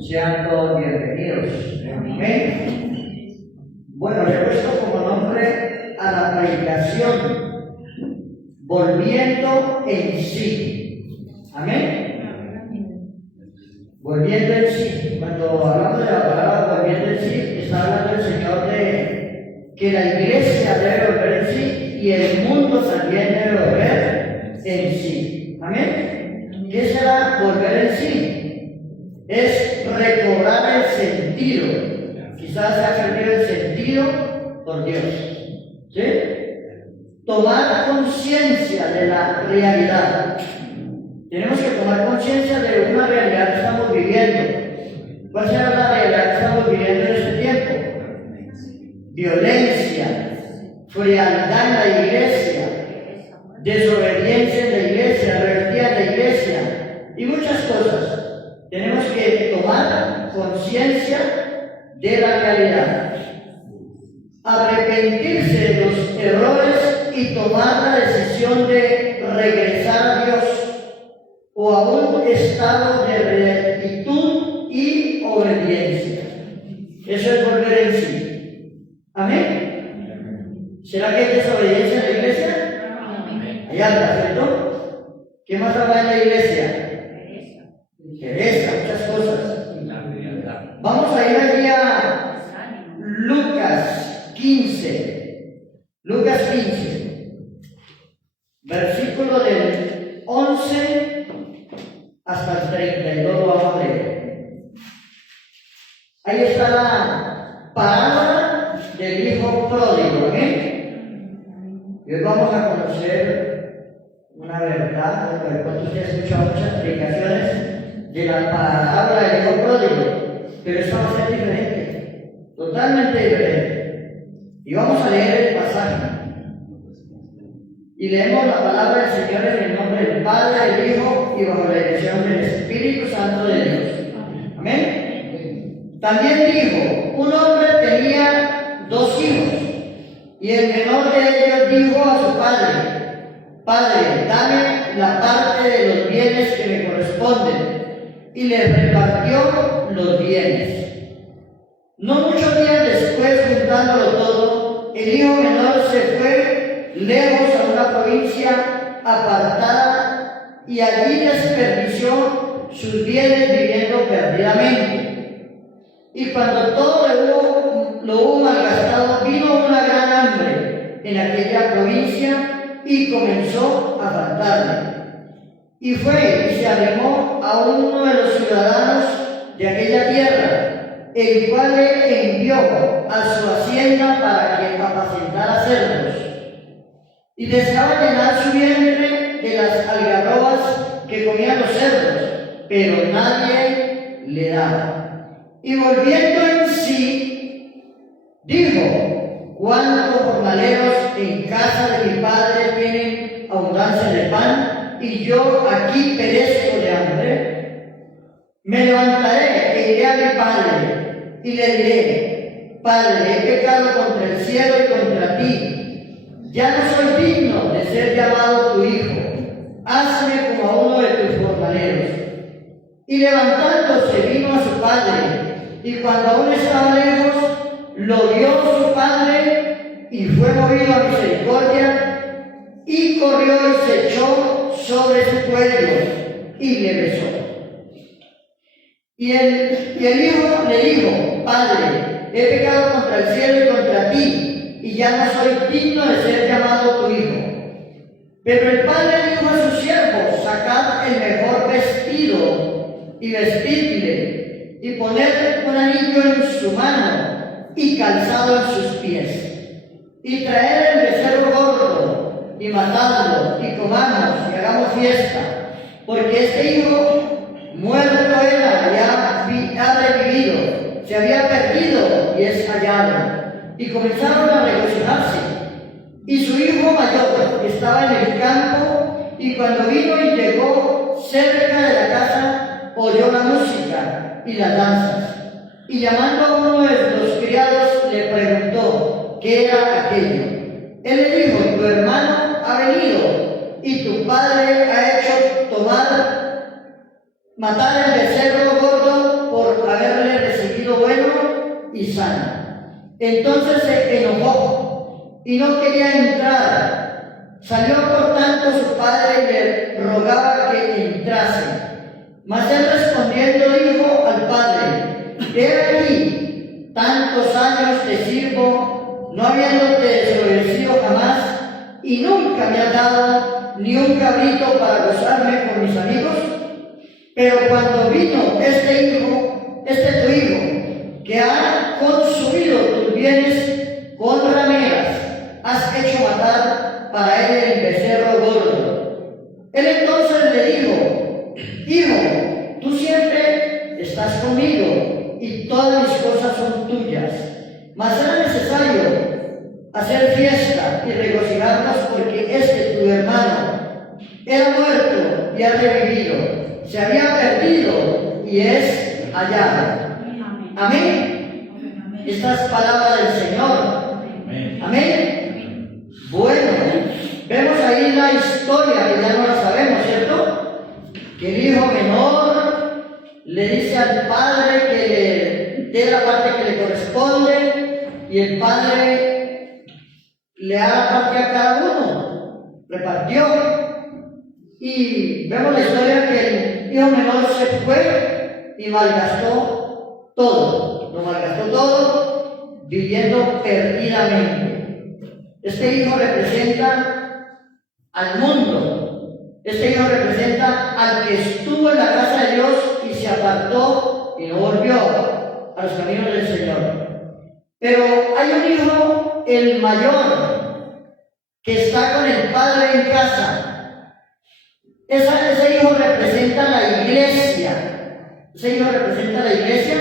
Sean todos bienvenidos. Amén. Bueno, le he puesto como nombre a la predicación, volviendo en sí. Amén. Volviendo en sí. Cuando hablamos de la palabra volviendo en sí, está hablando el Señor de que la iglesia debe volver en sí y el mundo también debe volver en sí. Amén. ¿Qué será volver en sí? Es recobrar el sentido. Quizás se ha perdido el sentido por Dios. ¿Sí? Tomar conciencia de la realidad. Tenemos que tomar conciencia de una realidad que estamos viviendo. ¿Cuál será la realidad que estamos viviendo en este tiempo? Violencia, frialdad en la iglesia, desobediencia en la iglesia, rebeldía en la iglesia y muchas cosas. Tenemos que tomar conciencia de la realidad, arrepentirse de los errores y tomar la decisión de regresar a Dios o a un estado de rectitud y obediencia. Eso es volver en sí. Amén. ¿Será que hay desobediencia en la iglesia? Amén. Hay alta, ¿cierto? ¿Qué más habrá en la iglesia? Pereza, muchas cosas. Vamos a ir aquí a Lucas 15. Lucas 15. Versículo del 11 hasta el 32 lo vamos a leer. Ahí está la parábola del hijo pródigo. ¿Amén? Y hoy vamos a conocer una verdad. De pronto usted ha escuchado muchas predicaciones de la parábola del hijo pródigo, pero esta va a ser diferente, totalmente diferente. Y vamos a leer el pasaje. Y leemos la palabra del Señor en el nombre del Padre, del Hijo y bajo la dirección del Espíritu Santo de Dios. Amén. También dijo: un hombre tenía 2 hijos, y el menor de ellos dijo a su padre: Padre, dame la parte de los bienes que me corresponden. Y le repartió los bienes. No muchos días después, juntándolo todo, el hijo menor se fue lejos a una provincia apartada y allí desperdició sus bienes viviendo perdidamente. Y cuando todo lo hubo malgastado, vino una gran hambre en aquella provincia y comenzó a faltarle. Y fue y se arrimó a uno de los ciudadanos de aquella tierra, el cual le envió a su hacienda para que apacentara cerdos. Y deseaba llenar su vientre de las algarrobas que comían los cerdos, pero nadie le daba. Y volviendo en sí, dijo: ¿cuántos jornaleros en casa de mi padre tienen abundancia de pan? Y yo aquí perezco de hambre. Me levantaré e iré a mi padre y le diré: Padre, he pecado contra el cielo y contra ti. Ya no soy digno de ser llamado tu hijo. Hazme como a uno de tus jornaleros. Y levantándose vino a su padre, y cuando aún estaba lejos, lo vio su padre y fue movido a misericordia, y corrió y se echó sobre su cuello y le besó. Y el hijo le dijo: Padre, he pecado contra el cielo y contra ti, y ya no soy digno de ser llamado tu hijo. Pero el padre dijo a sus siervos: sacad el mejor vestido y vestidle, y poned un anillo en su mano y calzado en sus pies, y traed el becerro gordo y matadlo, y comamos y hagamos fiesta, porque este hijo muerto era, ya ha revivido, se había perdido y es hallado. Y comenzaron a regocijarse. Y su hijo mayor estaba en el campo, y cuando vino y llegó cerca de la casa, oyó la música y las danzas. Y llamando a uno de los criados, le preguntó qué era aquello. Él le dijo: tu hermano ha venido, y tu padre ha hecho matar el becerro gordo por Entonces se enojó y no quería entrar. Salió por tanto su padre y le rogaba que entrase. Mas él respondiendo dijo al padre: He aquí, tantos años te sirvo, no habiéndote desobedecido jamás, y nunca me has dado ni un cabrito para gozarme con mis amigos. Pero cuando vino este tu hijo, que ha consumido tus bienes con rameras, has hecho matar para él el becerro gordo. Él entonces le dijo: Hijo, tú siempre estás conmigo y todas mis cosas son tuyas, mas era necesario hacer fiesta y regocijarnos porque tu hermano era muerto y ha revivido, se había perdido y es hallado. Amén. Estas palabras del Señor. Amén. Bueno, vemos ahí la historia que ya no la sabemos, ¿cierto? Que el hijo menor le dice al padre que le dé la parte que le corresponde y el padre le da la parte a cada uno, repartió. Y vemos la historia que el hijo menor se fue y malgastó todo, lo malgastó todo viviendo perdidamente. Este hijo representa al mundo, este hijo representa al que estuvo en la casa de Dios y se apartó y no volvió a los caminos del Señor. Pero hay un hijo, el mayor, que está con el padre en casa. Ese hijo representa la iglesia. Ese hijo representa la iglesia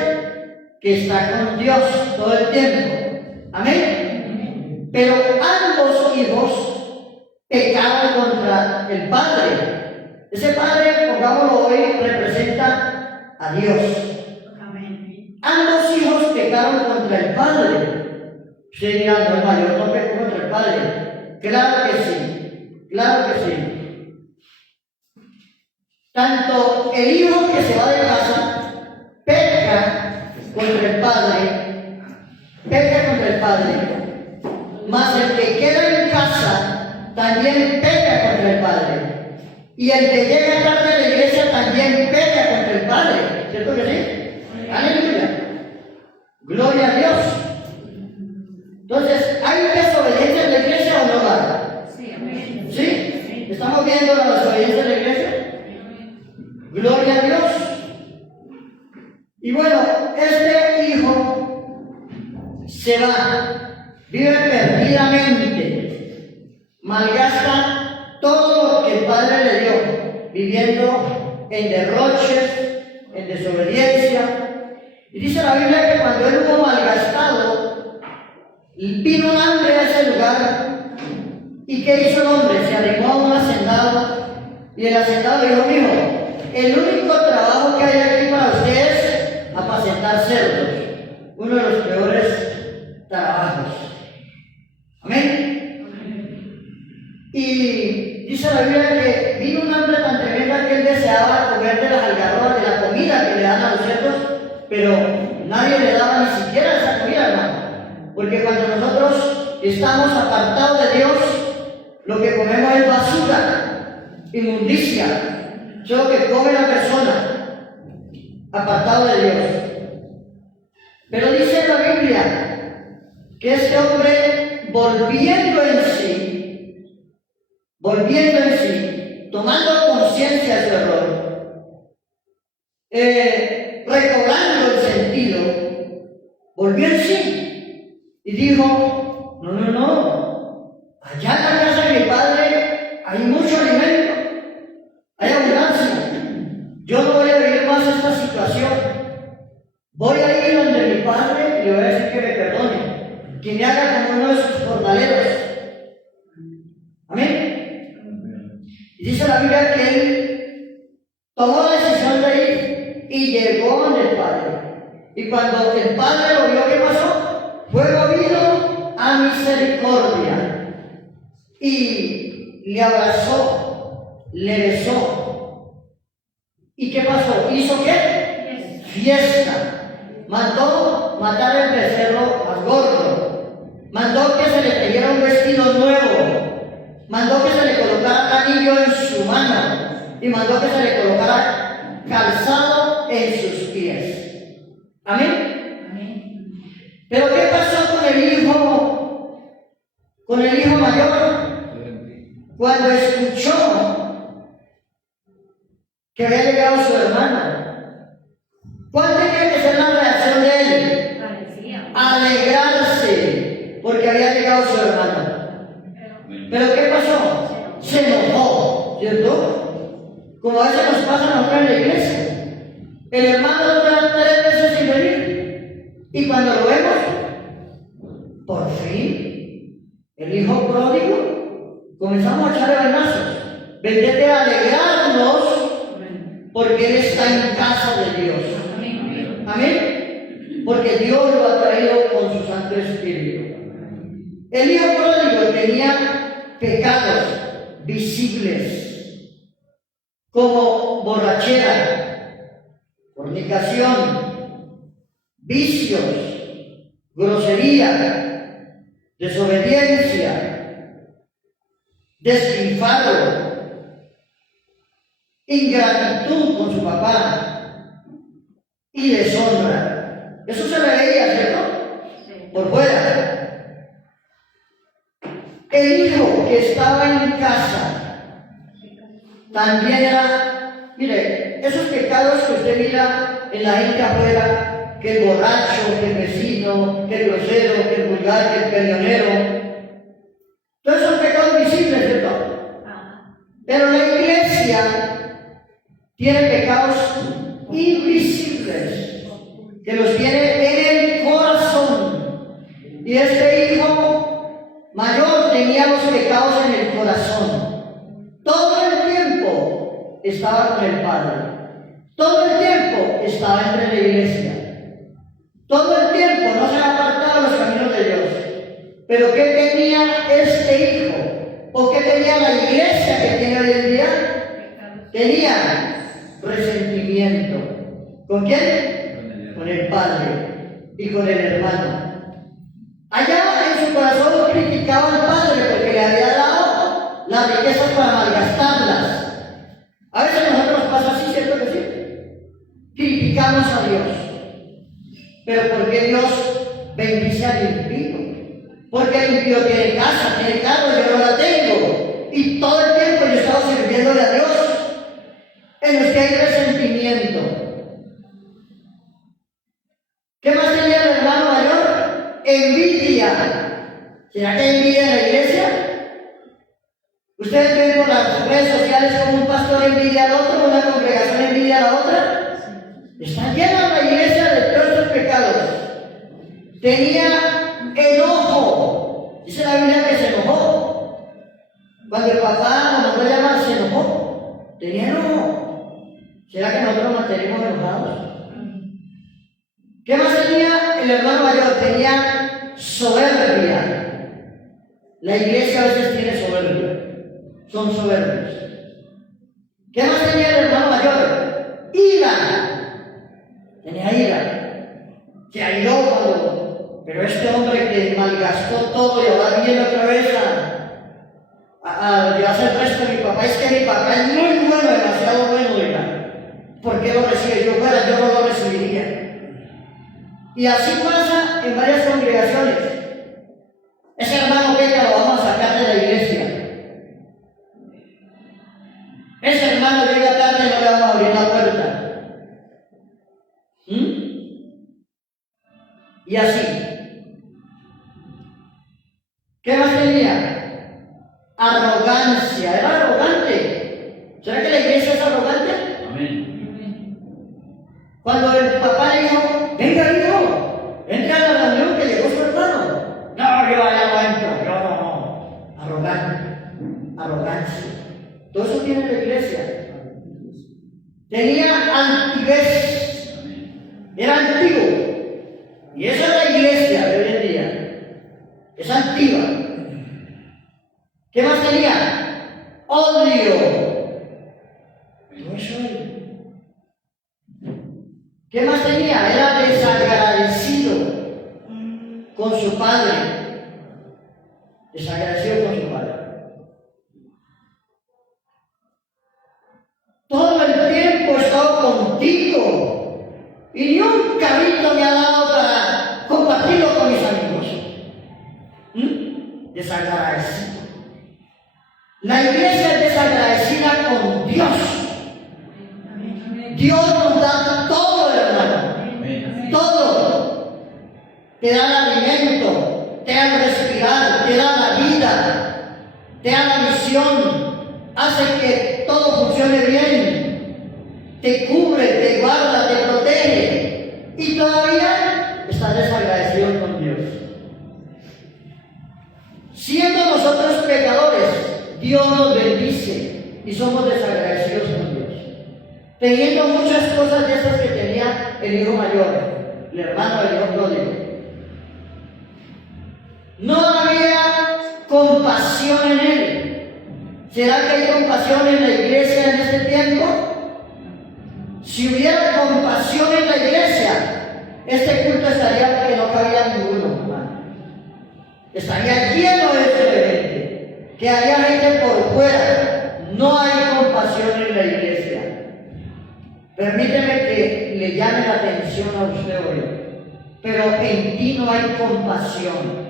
que está con Dios todo el tiempo. Amén. Pero ambos hijos pecaron contra el padre. Ese padre, pongámoslo hoy, representa a Dios. Ambos hijos pecaron contra el padre. Usted dirá: no, el mayor no pecó contra el padre. Claro que sí, claro que sí. Tanto el hijo que se va de casa peca contra el padre, mas el que queda en casa también peca contra el padre, y el que llega tarde a la iglesia también peca contra el padre, ¿cierto que sí? Aleluya, gloria a Dios. Entonces, ¿hay desobediencia en la iglesia o no va? ¿Sí? ¿Estamos viendo la desobediencia en la iglesia? Gloria a Dios. Y bueno, este hijo se va, vive perdidamente, malgasta todo lo que el padre le dio, viviendo en derroches, en desobediencia. Y dice la Biblia que cuando él hubo malgastado, vino un hambre a ese lugar. ¿Y qué hizo el hombre? Se arrimó a un hacendado y el hacendado le dijo: Mijo, el único trabajo que hay aquí para usted es apacentar cerdos, uno de los peores trabajos. Amén. Y dice la Biblia que vino un hambre tan tremenda que él deseaba comer de las algarrobas, de la comida que le dan a los cerdos, pero nadie le daba ni siquiera esa comida, hermano. Porque cuando nosotros estamos apartados de Dios, lo que comemos es basura, inmundicia. Eso es lo que come la persona, apartado de Dios. Pero dice la Biblia que este hombre, volviendo en sí, tomando conciencia de su error, recobrando el sentido, volvió en sí y dijo: no, allá en la casa de mi padre hay mucho alimento, hay abundancia. Yo no voy a vivir más esta situación. Voy a ir donde mi padre y le voy a decir que me perdone, que me haga como uno de sus jornaleros. Amén. Y dice la Biblia que él tomó la decisión de ir y llegó donde el padre. Y cuando el padre lo vio, ¿qué pasó? Fue movido a misericordia y le abrazó, le besó. ¿Y qué pasó? ¿Hizo qué? Fiesta. Mandó matar el becerro más gordo. mandó que se le trajera un vestido nuevo, mandó que se le colocara un anillo en su mano y mandó que se le colocara calzado en sus pies. Amén. Amén. Pero ¿qué pasó con el hijo mayor? Cuando escuchó que había llegado su hermano, ¿cuál tenía que ser la reacción de él? Alegrarse porque había llegado su hermano. Pero ¿qué pasó? Se enojó, ¿cierto? Como a veces nos pasa a nosotros en la iglesia. El hermano dura 3 meses sin venir y cuando lo vemos, por fin, el hijo pródigo, comenzamos a echarle balazos. Vendete a alegrarnos porque él está en casa de Dios. Amén. Porque Dios lo ha traído con su Santo Espíritu. El hijo pródigo tenía pecados visibles como borrachera, fornicación, vicios, grosería, desobediencia, despilfarro, ingratitud con su papá y deshonra. Eso se le veía, ¿cierto? Sí. Por fuera. El hijo que estaba en casa también era, mire, esos pecados que usted mira en la gente afuera, que el borracho, que el vecino, que el grosero, que el vulgar, que el peleonero, todos son pecados visibles, ¿cierto? Pero la iglesia tiene pecados invisibles, que los tiene en el corazón. Y este hijo mayor tenía los pecados en el corazón. Todo el tiempo estaba con el Padre. Todo el tiempo estaba entre la iglesia. Todo el tiempo no se ha apartado de los caminos de Dios. Pero ¿qué tenía este hijo? ¿O qué tenía la iglesia que tiene hoy en día? Tenía resentimiento. ¿Con quién? Con el padre y con el hermano. Allá en su corazón criticaba al padre porque le había dado las riquezas para malgastarlas. A veces a nosotros nos pasa así, ¿cierto que sí? Criticamos a Dios. Pero ¿por qué Dios bendice al impío? Porque el impío tiene casa, tiene carro, yo no la tengo. Y todo el tiempo yo he estado sirviéndole a Dios. En los que hay resentimiento. ¿Qué más tenía el hermano mayor? Envidia. ¿Será que hay envidia en la iglesia? ¿Ustedes ven por las redes sociales como un pastor envidia al otro, una congregación envidia a la otra? Está llena la iglesia de todos estos pecados. Tenía enojo. Dice la Biblia que se enojó. Cuando el papá nos mandó a llamar, se enojó. Tenía enojo. ¿Será que nosotros nos mantenemos enojados? ¿Qué más tenía el hermano mayor? Tenía soberbia. La iglesia a veces tiene soberbia. Son soberbios. ¿Qué más tenía el hermano mayor? Ira. Tenía ira. Se airó cuando. Pero este hombre que malgastó todo y ahora viene otra vez a llevarse el resto de mi papá. Es que mi papá es muy bueno, demasiado bueno, oiga. ¿Por qué lo recibe? Yo fuera, yo no lo recibiría. Y así pasa en varias congregaciones. Ese hermano peca, lo vamos a sacar de la iglesia. Ese hermano llega tarde y no le vamos a abrir la puerta. Y así. ¿Qué más tenía? Arrogancia. Era arrogante. ¿Será que la iglesia es arrogante? Amén. Cuando el papá le dijo, venga hijo, entra a la reunión que llegó su hermano. No, yo allá no entro, yo no. Arrogante. Arrogancia. Todo eso tiene la iglesia. Tenía altivez. Era antiguo. Y esa es la iglesia de hoy en día. Es antigua. ¿Qué más tenía? Odio. No es odio. ¿Qué más tenía? Era desagradecido con su padre. desagradecido con su padre. Todo el tiempo he estado contigo y ni un carrito me ha dado para compartirlo con mis amigos. Desagradecido. La iglesia es desagradecida con Dios. Dios nos da todo, hermano. Todo. Te da el alimento, te da el respirar, te da la vida, te da la misión, hace que todo funcione bien, te cubre, te guarda, te protege, y todavía estás desagradecido con Dios. Siendo nosotros pecadores, Dios nos bendice y somos desagradecidos con Dios. Teniendo muchas cosas de esas que tenía el hijo mayor, el hermano del hijo pródigo. No había compasión en él. ¿Será que hay compasión en la iglesia en este tiempo? Si hubiera compasión en la iglesia, este culto estaría que no cabía ninguno, hermano. Estaría lleno de gente, que haya gente por fuera. No hay compasión en la iglesia. Permíteme que le llame la atención a usted hoy, pero en ti no hay compasión.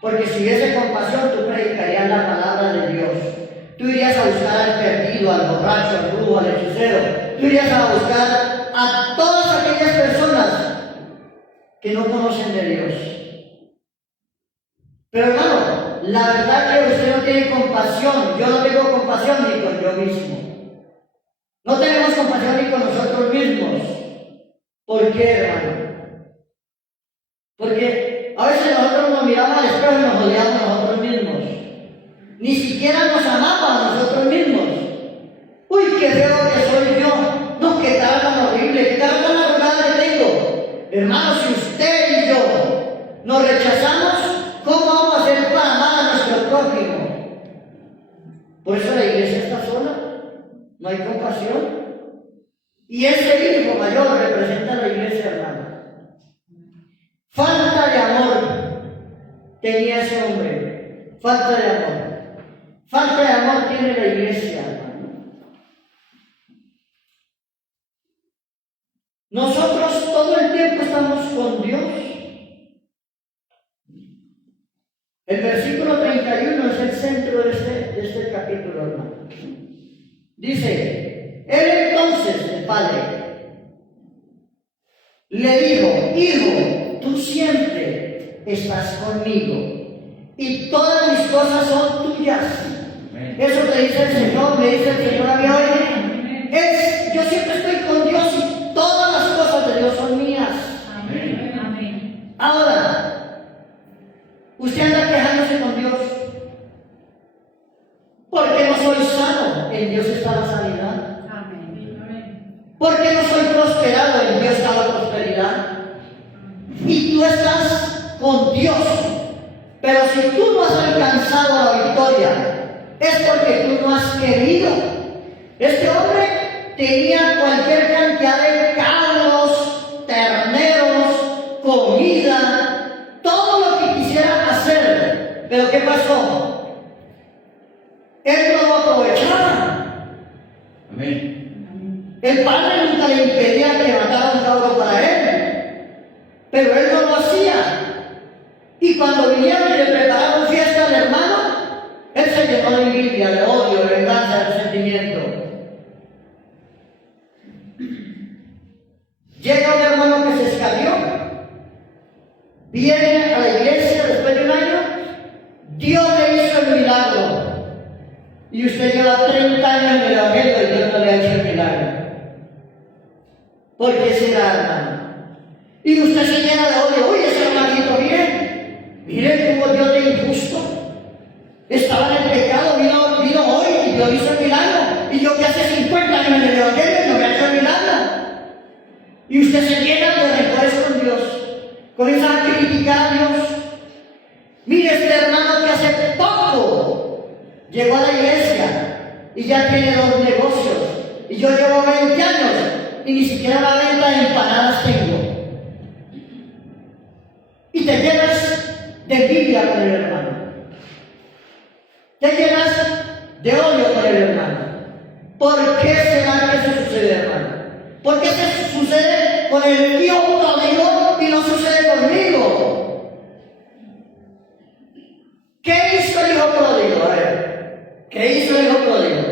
Porque si hubiese compasión, tú predicarías la palabra de Dios. Tú irías a buscar al perdido, al borracho, al brujo, al hechicero. Tú irías a buscar a todas aquellas personas que no conocen de Dios. Pero hermano, la verdad que usted no tiene compasión. Yo no tengo compasión ni con yo mismo. No tenemos compasión ni con nosotros mismos. ¿Por qué, hermano? Porque a veces nosotros nos miramos al espejo y nos odiamos a nosotros mismos. Ni siquiera nos amamos a nosotros mismos. Uy, qué feo que soy yo. No, qué cara tan horrible, qué cara tan arrugada que tengo. Hermano, si usted y yo nos rechazamos, ¿cómo vamos a hacer para amar a nuestro prójimo? Por eso la iglesia está sola. No hay compasión. Y ese hijo mayor representa a la iglesia, hermano. Falta de amor tenía ese hombre. Falta de amor. Falta de amor tiene la iglesia, hermano. Nosotros todo el tiempo estamos con Dios. El versículo 31 es el centro de este capítulo, hermano. Dice, él entonces, el padre, le dijo, hijo, tú siempre estás conmigo y todas mis cosas son tuyas. Eso te dice el Señor, me dice el Señor a mí hoy. Yo siempre estoy con Dios y todas las cosas de Dios son mías. Amén. Ahora, usted anda quejándose con Dios. Porque no soy sano, en Dios está la sanidad. Amén. Porque no soy prosperado, en Dios está la prosperidad. Y tú estás con Dios. Pero si tú no has alcanzado la victoria, es porque tú no has querido. Este hombre tenía cualquier cantidad de carros, terneros, comida, todo lo que quisiera hacer. Pero ¿qué pasó? Él no lo aprovechaba. Amén. El padre nunca le impedía que levantara un cabro para él, pero él no lo hacía. Y cuando vinieron y le prepararon fiesta al hermano, él se llenó de envidia, de odio, de venganza, de resentimiento. Llega un hermano que se escabió, viene a la iglesia después de un año, Dios le hizo el milagro. Y usted lleva 30 años en el evangelio y Dios no le ha hecho el milagro. ¿Por qué será, hermano? Y usted se llena de odio. Uy, ese hermanito, miren cómo Dios de injusto. Estaba en el pecado, vino hoy y Dios hizo el milagro. Y yo que hace 50 años en el evangelio y no me ha hecho el milagro. Y usted se llena de rencores con Dios. Comienza a criticar a Dios. Mire este hermano que hace poco llegó a la iglesia y ya tiene 2 negocios. Y yo llevo 20 años y ni siquiera una venta de empanadas tengo. Y te llenas de envidia con el hermano. te llenas de odio por el hermano. ¿Por qué será que eso sucede, hermano? ¿Por qué se sucede con el hijo pródigo y no sucede conmigo? ¿Qué hizo el hijo pródigo? A ver, ¿qué hizo el hijo pródigo?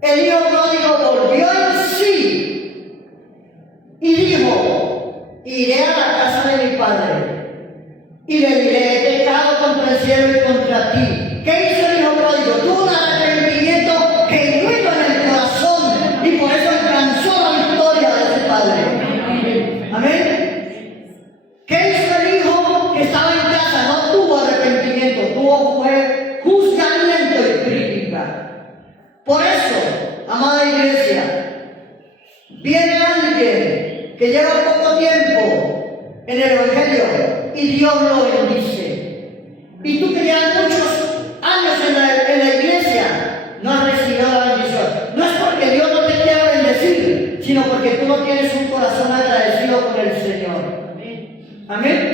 El hijo pródigo volvió en sí y dijo: iré a la casa de mi padre y le diré: he pecado contra el cielo y contra ti. ¿Qué hizo el hijo pródigo? Tuvo un arrepentimiento genuino en el corazón y por eso alcanzó la victoria de ese padre. Amén. ¿Qué hizo el hijo que estaba en casa? No tuvo arrepentimiento, fue juzgamiento y crítica. Por eso, amada iglesia, viene alguien que lleva poco tiempo en el Evangelio y Dios lo bendice. Y tú que llevas muchos años en la iglesia, no has recibido la bendición. No es porque Dios no te quiera bendecir, sino porque tú no tienes un corazón agradecido con el Señor. Amén.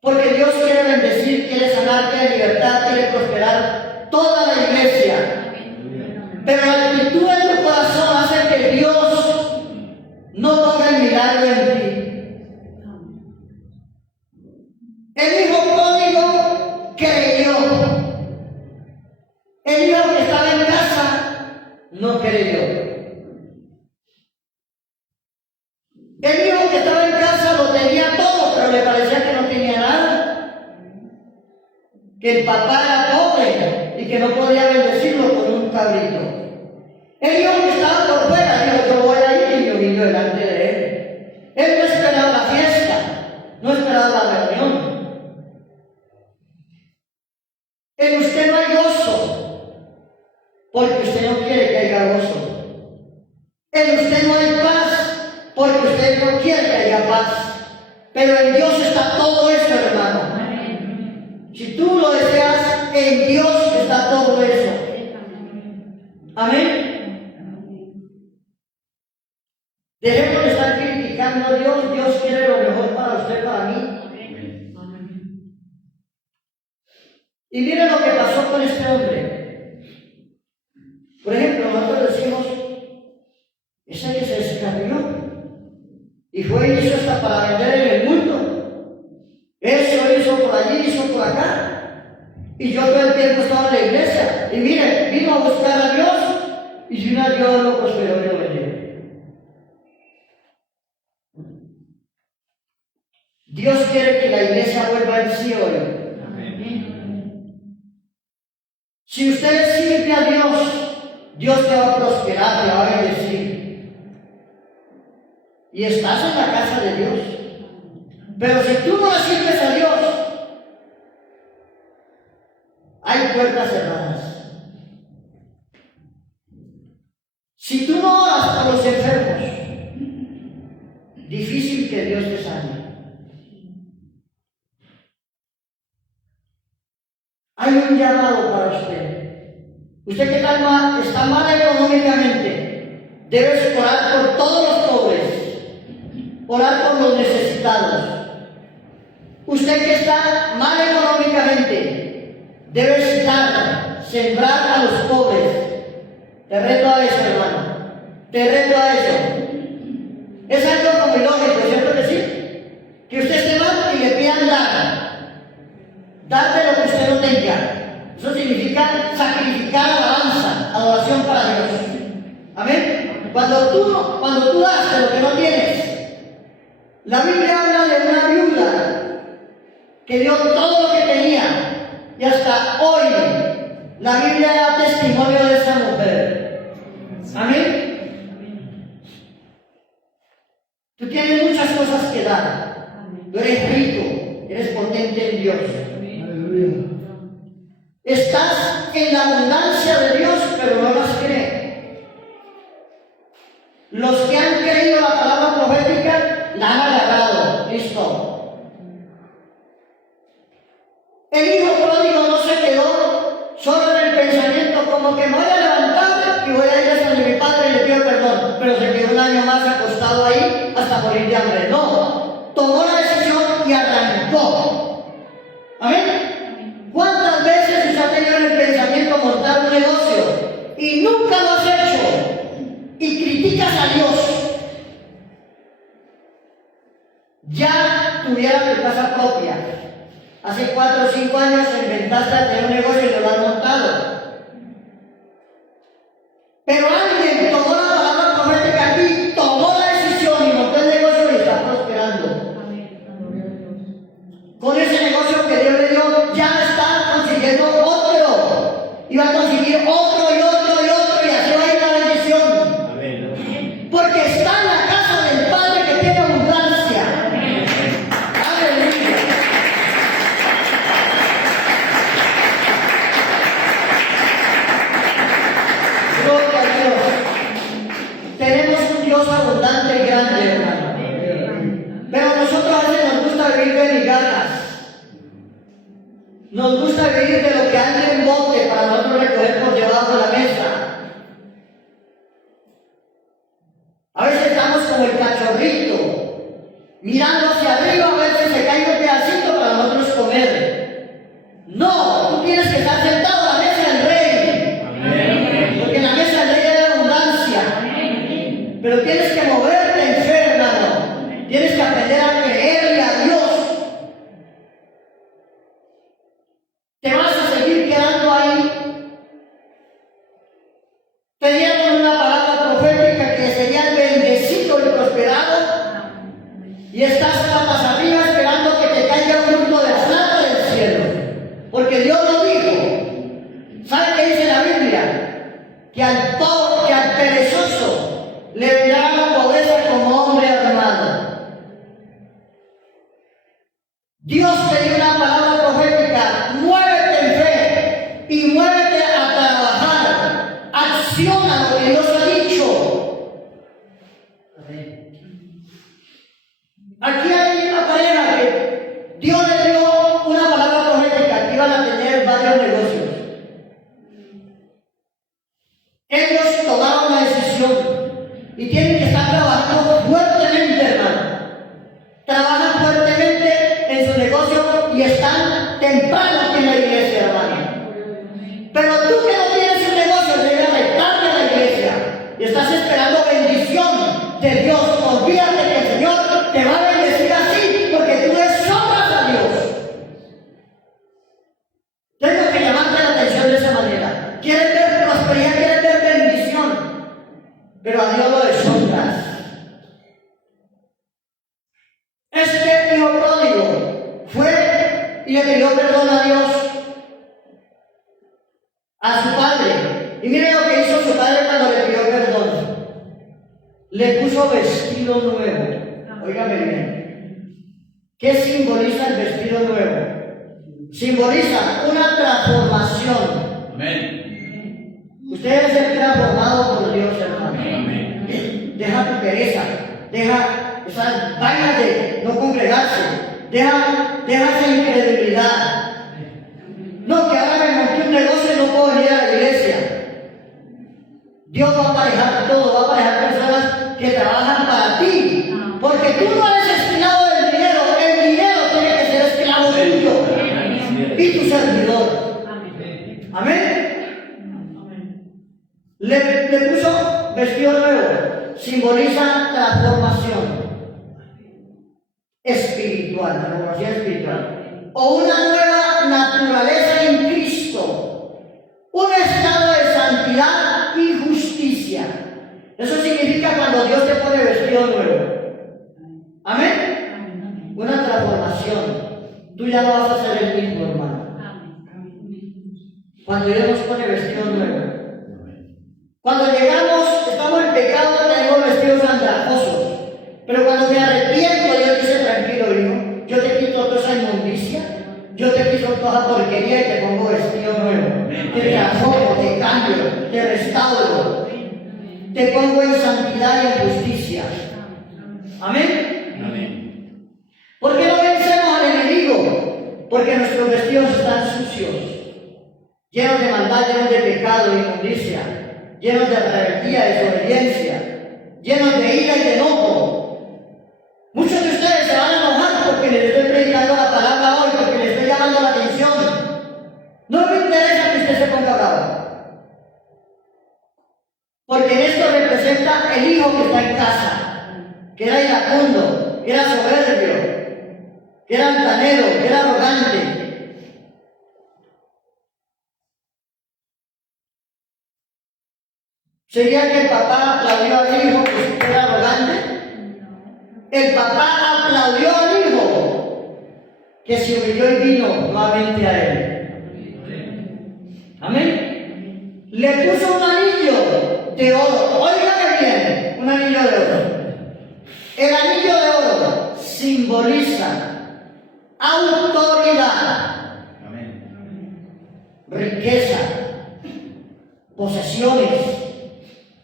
Porque Dios quiere bendecir, quiere sanar, quiere libertar, quiere prosperar toda la iglesia. Pero la actitud de tu corazón hace que Dios no ponga el milagro en ti. El hijo pródigo creyó. El hijo que estaba en casa no creyó. El hijo que estaba en casa lo tenía todo, pero le parecía que no tenía nada. Que el papá era pobre y que no podía bendecirlo con un cabrito. El hijo que estaba por fuera dijo: yo voy a ir, y yo vino delante de él. Él no esperaba la fiesta, no esperaba la reunión. En usted no hay gozo, porque usted no quiere que haya gozo. En usted no hay paz, porque usted no quiere que haya paz. Pero en Dios está todo eso, hermano. Si tú lo deseas, en Dios está todo eso. Amén. Dejemos de estar criticando a Dios. Dios quiere lo mejor para usted, para mí. Y miren lo que pasó con este hombre. Por ejemplo, nosotros decimos: ese que se escabió y fue y hizo hasta para vender en el mundo. Eso hizo por allí, hizo por acá. Y yo todo el tiempo estaba en la iglesia. Y miren, vino a buscar a Dios y si una Dios lo prosperó y lo bendijo. Dios quiere que la iglesia vuelva en sí hoy. Si usted le sirve a Dios, Dios te va a prosperar, te va a bendecir. Y estás en la casa de Dios. Pero si tú no le sirves a Dios, hay puertas cerradas. Si tú no oras por los enfermos, difícil que Dios te sane. Hay un llamado para usted. Usted que está mal económicamente, debes orar por todos los pobres, orar por los necesitados. Usted que está mal económicamente, debes dar, sembrar a los pobres. Te reto a eso, hermano. Te reto a eso. Es algo como ilógico, ¿cierto que sí? Que usted esté mal y le pidan dar. Dar de lo que usted no tenga. Eso significa sacrificar alabanza, adoración para Dios. Amén. Cuando tú das de lo que no tienes, la Biblia habla de una viuda que dio todo lo que tenía y hasta hoy la Biblia da testimonio de esa mujer. Amén. Tú tienes muchas cosas que dar. Tú eres rico, eres potente en Dios. Estás en la abundancia de Dios, pero no las crees. Los que han creído la palabra profética la han agarrado. Listo. El hijo pródigo no se quedó solo en el pensamiento como que me voy a levantar y voy a ir hasta mi padre y le pido perdón, pero se quedó un año más acostado ahí hasta morir de hambre. No, tomó la decisión y arrancó. Amén. ¿Cuántas veces glorificas a Dios, ya tuvieras tu casa propia. Hace 4 o 5 años inventaste a tener un negocio y lo has montado. Pero alguien tomó la palabra profética aquí, tomó la decisión y montó el negocio y está prosperando. Con ese negocio que Dios le dio, ya está consiguiendo otro. Y va a conseguir otro y otro y otro y así va a ir la bendición. Porque está en la casa del Padre que tiene abundancia. Aleluya. Gloria a Dios. Tenemos un Dios abundante y grande, hermano. Pero a nosotros a veces nos gusta vivir de migajas. Nos gusta vivir de lo que alguien bote para nosotros recoger por debajo de la mesa. A veces estamos como el cachorrito, mirando hacia arriba a ver si se cae un pedacito para nosotros comer. No, tú tienes que estar sentado a la mesa del Rey. Amén. Porque en la mesa del Rey hay abundancia. Amén. Pero tienes que moverte en fe, hermano. Tienes que aprender a creerle a Dios. ¿Te vas a seguir quedando ahí? Te dieron una palabra profética que sería el bendecido y prosperado, y estás patas arriba esperando que te caiga un fruto de plata del cielo. Porque Dios lo dijo. ¿Sabe qué dice la Biblia? Que al pobre, que al perezoso le vendrá la pobreza como hombre armado. Dios te dio una palabra profética. Muévete en fe y muévete a trabajar. Acciona lo que Dios ha dicho. Aquí hay una pareja que Dios le dio una palabra profética que iban a tener varios negocios. Ellos tomaron la decisión y tienen que estar trabajando fuertemente, hermano. Trabajan fuertemente en su negocio y están temprano aquí en la iglesia, hermano. Pero tú que no tienes un negocio, debes acercarte a la iglesia y estás esperando bendición de Dios. Olvídate que el Señor te va a bendecir así porque tú deshonras a Dios. Tengo que llamarte la atención de esa manera. Quieres ver prosperidad, quieres ver bendición, pero a Dios lo deshonras. Este hijo pródigo fue y le pidió perdón a Dios, a su padre. Y mire lo que hizo su padre cuando le pidió perdón. Le puso vestido nuevo. Óigame bien. ¿Qué simboliza el vestido nuevo? Simboliza una transformación. Amén. Usted debe ser transformado por Dios, hermano. Amén. Deja tu pereza, deja esas vainas de no congregarse, deja esa incredulidad. No, que ahora me monté un negocio y no puedo venir a la iglesia. Dios va a aparejar todo, va a aparejar personas que trabajan para ti, porque tú no eres esclavo del dinero, el dinero tiene que ser esclavo tuyo y tu servidor. Amén. Le puso vestido nuevo, simboliza transformación espiritual, transformación espiritual, o una nueva naturaleza en Cristo, un estado de santidad y justicia. Eso significa cuando Dios te pone vestido nuevo. Amén. Una transformación. Tú ya no vas a ser el mismo, hermano. Cuando Dios nos pone vestido nuevo. Cuando llegamos, estamos en pecado, tenemos vestidos andrajosos. Pero cuando me arrepiento, Dios dice: tranquilo, hijo, yo te quito toda esa inmundicia, yo te quito toda esa porquería y te pongo vestido nuevo. Te transformo, te cambio, te restauro, te pongo en santidad y en justicia. Amén. Amén. ¿Por qué no vencemos al enemigo? Porque nuestros vestidos están sucios, llenos de maldad, llenos de pecado e inmundicia, llenos de rebeldía, desobediencia, llenos de ira y de enojo. Muchos de ustedes se van a enojar porque les estoy predicando la palabra hoy, porque les estoy llamando la atención. No me interesa que usted se ponga bravo, porque esto representa el hijo era iracundo, que era soberbio, que era altanero, que era arrogante. ¿Sería que el papá aplaudió al hijo que era arrogante? El papá aplaudió al hijo que se humilló y vino nuevamente a él. Amén. Le puso un anillo de oro. Óigame bien, un anillo de oro. El anillo de oro simboliza autoridad, riqueza, posesiones.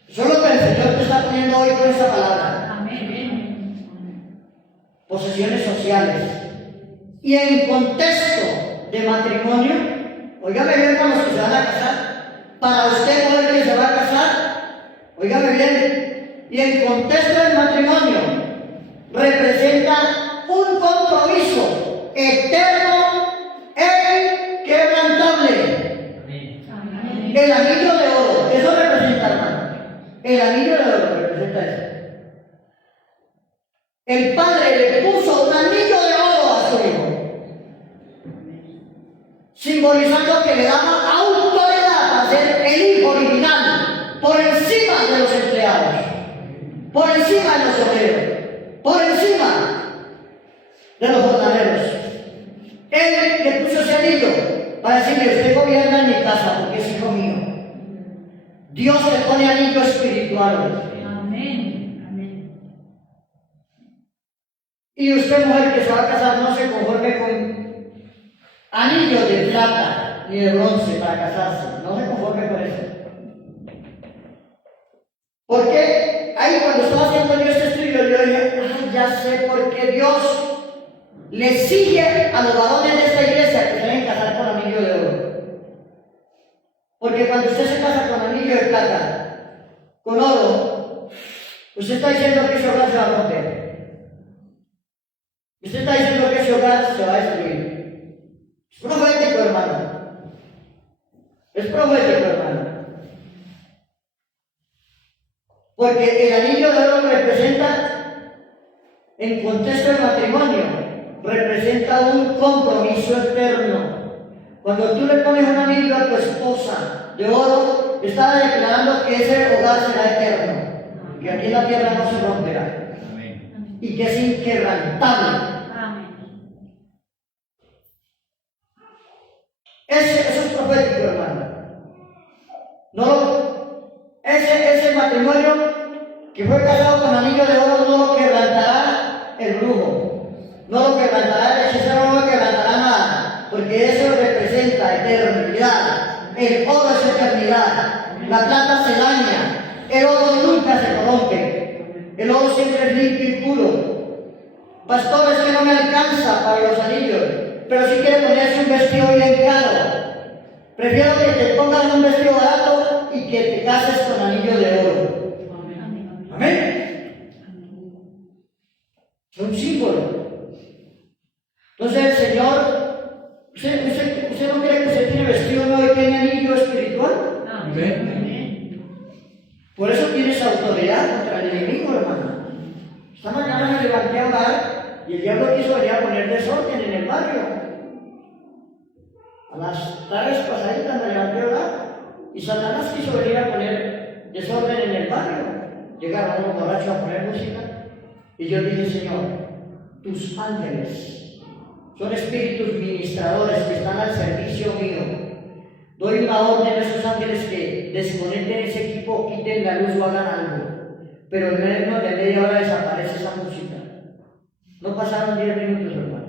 Eso es lo que el Señor te está poniendo hoy con esa palabra. Posesiones sociales. Y en contexto de matrimonio, óigame bien con los que se van a casar, para usted hoy que se va a casar, óigame bien, y en contexto del matrimonio, representa un compromiso eterno e inquebrantable. El anillo de oro, eso representa, hermano. El anillo de oro representa eso. El padre le puso un anillo de oro a su hijo, simbolizando que le daba autoridad para ser el hijo original, por encima de los empleados, por encima de los obreros, por encima de los jornaleros. Él le puso ese anillo para decirle: usted gobierna en mi casa porque es hijo mío. Dios le pone anillo espiritual. Y usted, mujer que se va a casar, no se conforme con anillos de plata ni de bronce para casarse. No se conforme con eso. Porque ahí cuando estaba haciendo yo este estudio, yo dije: ay, ya sé por qué Dios le sigue a los varones de esta iglesia que se deben casar con anillo de oro. Porque cuando usted se casa con anillo de plata, con oro, usted está diciendo que ese hogar se va a romper. Usted está diciendo que ese hogar se va a destruir. Es profético, hermano. Es profético, hermano. Porque el anillo de oro representa, en contexto del matrimonio, representa un compromiso eterno. Cuando tú le pones un anillo a tu esposa de oro, está declarando que ese hogar será eterno, que aquí en la tierra no se romperá. Amén. Y que es inquebrantable. Eso es profético, hermano. Ese matrimonio que fue casado con anillo de oro no lo quebrantará el brujo, no lo quebrantará el hechicero, no lo quebrantará nada, porque eso representa eternidad. El oro es eternidad. La plata se daña, el oro nunca se corrompe, el oro siempre es limpio y puro. Pastor, es que no me alcanza para los anillos, pero si quiere ponerse un vestido bien caro. Prefiero que te pongas un vestido barato y que te cases con anillo de oro. Amén. Es un símbolo. Entonces el Señor, ¿usted no cree que usted tiene vestido nuevo y tiene anillo espiritual? Amén. Por eso tienes autoridad contra el enemigo, hermano. Esta mañana me levanté a orar y el diablo quiso venir a poner desorden en el barrio. A las tardes pasaditas me levanté a orar y Satanás quiso venir a poner desorden en el barrio. Llegaron unos borrachos a poner música y yo dije: Señor, tus ángeles son espíritus ministradores que están al servicio mío. Doy una orden a esos ángeles que desconecten ese equipo, quiten la luz o hagan algo. Pero en menos de media hora desaparece esa música. No pasaron 10 minutos, hermano.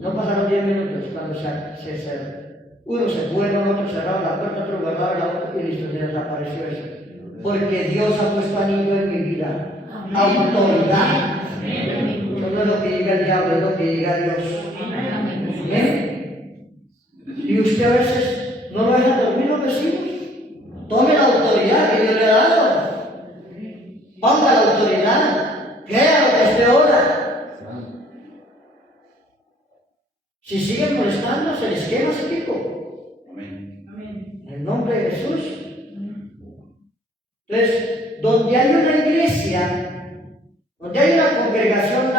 No pasaron 10 minutos cuando uno se fue, otro cerraba la puerta, otro guardaba la otra y listo, se desapareció eso. Porque Dios ha puesto anillo en mi vida. Autoridad. Eso no es lo que diga el diablo, es lo que diga Dios. ¿Bien? Y usted a veces no lo deja dormir los vecinos. Tome la autoridad que Dios le ha dado. Ponga la autoridad. Crea lo que usted ora. Si siguen molestando, se les quema ese tipo. Amén. En el nombre de Jesús. Entonces, donde hay una iglesia Donde hay una congregación,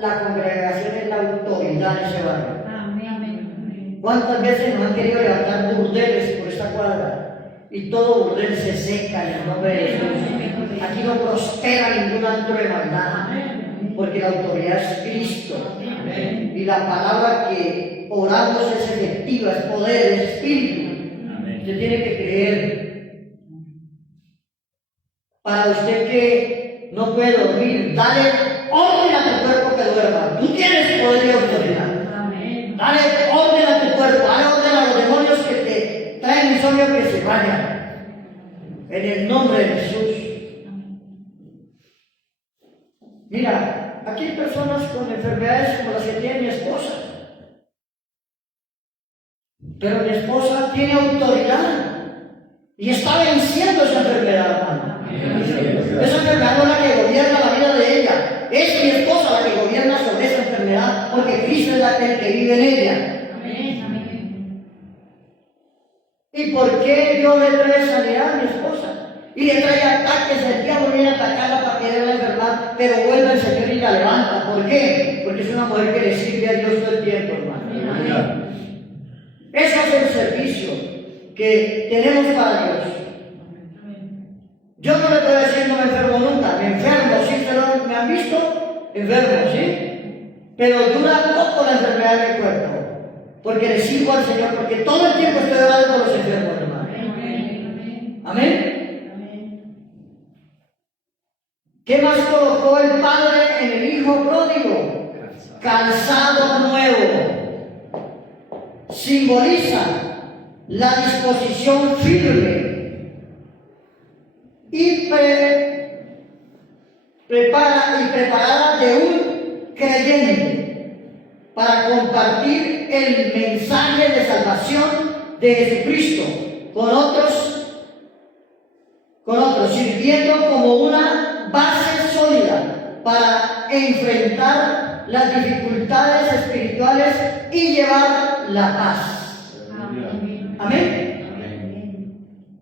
la congregación es la autoridad en ese barrio. ¿Cuántas veces nos han querido levantar burdeles por esta cuadra? Y todo burdel se seca en el nombre de Jesús. Aquí no prospera ningún antro de maldad, porque la autoridad es Cristo. Y la palabra que oramos es efectiva, es poder, es espíritu. Usted tiene que creer. Para usted que no puede dormir, dale orden a tu cuerpo que duerma. Tú tienes poder y autoridad. Dale orden a tu cuerpo, dale orden a los demonios que te traen insomnio que se vayan. En el nombre de Jesús. Mira, aquí hay personas con enfermedades como las que tiene mi esposa. Pero mi esposa tiene autoridad y está venciendo esa enfermedad, hermano. Esa enfermedad no es la que gobierna la vida de ella, es mi esposa la que gobierna sobre esa enfermedad, porque Cristo es el que vive en ella. ¿Y por qué Dios le trae sanidad a mi esposa? Y le trae ataques, el diablo viene a atacarla para quererla enfermar, pero vuelve el Señor y la levanta. ¿Por qué? Porque es una mujer que le sirve a Dios todo el tiempo, hermano. Ese es el servicio que tenemos para Dios. Yo no le puedo decir no me enfermo nunca, me enfermo, sí, pero me han visto enfermo, ¿sí? Pero dura poco la enfermedad de mi cuerpo, porque le sirvo al Señor, porque todo el tiempo estoy orando por los enfermos, hermano. Amén. ¿Qué más colocó el Padre en el Hijo pródigo? Calzado nuevo. Simboliza la disposición firme y preparada de un creyente para compartir el mensaje de salvación de Jesucristo con otros, sirviendo como una base sólida para enfrentar las dificultades espirituales y llevar la paz. Amén.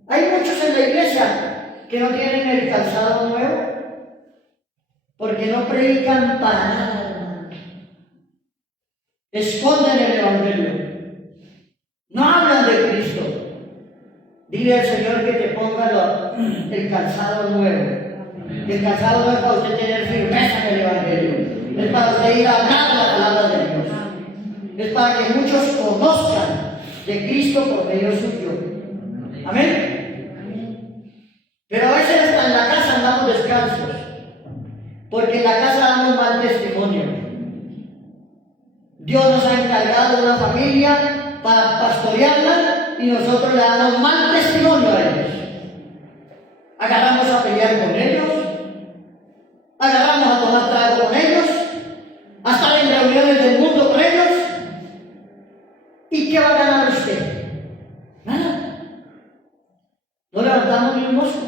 Hay muchos en la iglesia que no tienen el calzado nuevo porque no predican para nada. Esconden el evangelio. No hablan de Cristo. Dile al Señor que te ponga el calzado nuevo. El calzado no es para usted tener firmeza en el evangelio. Es para usted ir a hablar la palabra de Dios. Es para que muchos conozcan de Cristo por medio suyo. Amén. Pero a veces hasta en la casa andamos descalzos, porque en la casa damos mal testimonio. Dios nos ha encargado una familia para pastorearla y nosotros le damos mal testimonio a ellos. Agarramos a pelear con ellos, agarramos a tomar trago con ellos, a estar en reuniones del mundo con ellos. ¿Y qué va a ganar usted? Nada. No levantamos ni un mosco.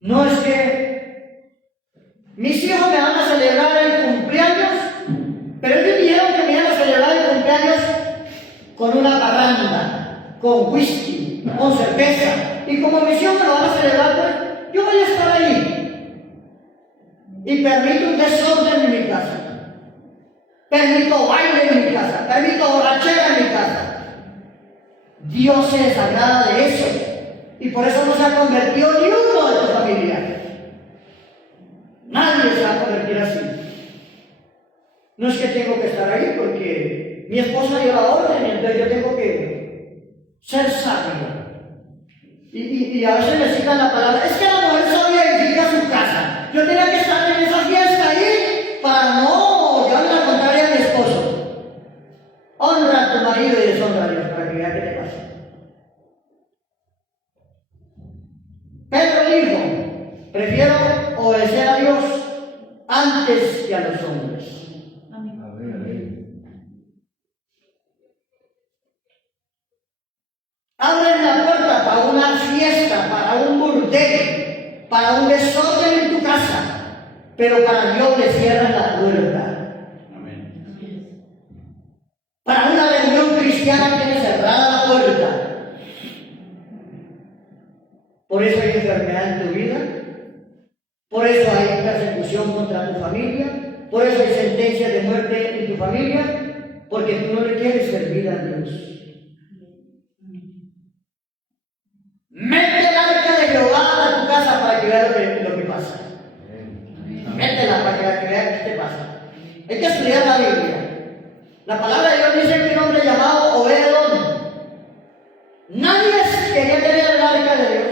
No es que mis hijos me van a celebrar el cumpleaños, pero ellos dijeron que me iban a celebrar el cumpleaños con una parranda, con whisky, con cerveza. Y como mis hijos me lo van a celebrar, pues yo voy a estar ahí. Y permito un desorden en mi casa. Permito baile en mi casa, permito borrachera en mi casa. Dios se desagrada de eso y por eso no se ha convertido ni uno de tus familiares. Nadie se va a convertir así. No es que tengo que estar ahí porque mi esposa dio la orden y entonces yo tengo que ser sabio. Y a veces necesitan la palabra, es que la mujer sabia edifica su casa. Yo tenía que estar en esa fiesta ahí para no llevarle la contraria a mi esposo. Honra a tu marido y deshonra a Dios para que vea qué te pasa. Pedro dijo, prefiero obedecer a Dios antes que a los hombres. Abren la puerta para una fiesta, para un burdel, para un desorden en tu casa, pero para Dios le cierran la puerta. Amén. Para una reunión cristiana tiene cerrada la puerta. Por eso hay enfermedad en tu vida, maldición contra tu familia, por eso hay sentencias de muerte en tu familia, porque tú no le quieres servir a Dios. Mete el arca de Jehová a tu casa para que veas lo que pasa. Métela para que veas qué te pasa. Hay que estudiar la Biblia. La palabra de Dios dice que un hombre llamado Obed-Edom, nadie quería tener el arca de Dios,